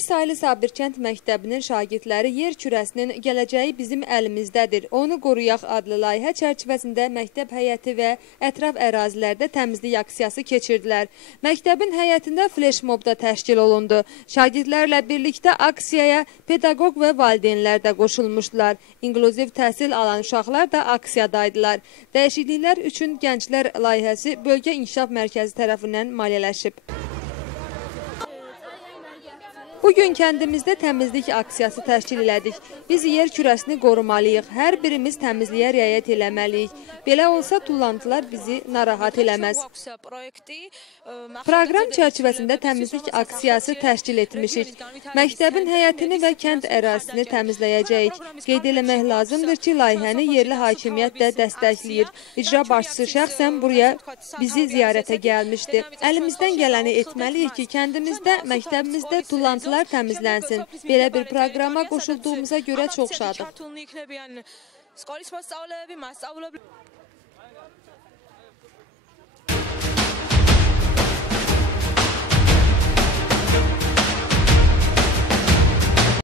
Bir sayılı Sabirkənd məktəbinin şagirdləri yer kürəsinin gələcəyi bizim əlimizdədir, onu qoruyaq adlı layihə çərçivəsində məktəb həyəti və ətraf ərazilərdə təmizlik aksiyası keçirdilər. Məktəbin həyətində fleş-mob da təşkil olundu. Şagirdlərlə birlikdə aksiyaya pedaqoq və valideynlər də qoşulmuşdular. İnklüziv təhsil alan uşaqlar da aksiyadaydılar. Dəyişikliklər üçün Gənclər layihəsi Bölgə İnkişaf Mərkəzi tərəfindən maliyyələşib. Bugün kəndimizdə təmizlik aksiyası təşkil elədik. Biz yer kürəsini qorumalıyıq. Hər birimiz təmizliyə riayət eləməliyik. Belə olsa tullantılar bizi narahat eləməz. Proqram çərçivəsində təmizlik aksiyası təşkil etmişik. Məktəbin həyətini və kənd ərazisini təmizləyəcəyik. Qeyd eləmək lazımdır ki, layihəni yerli hakimiyyət də dəstəkləyir. İcra başçısı şəxsən buraya bizi ziyarətə gəlmişdi. Əlimizdən gələni etməliyik ki, kəndimizdə, məktəbimizdə tullantılar təmizlənsin. Belə bir proqrama qoşulduğumuza görə çox şadıq.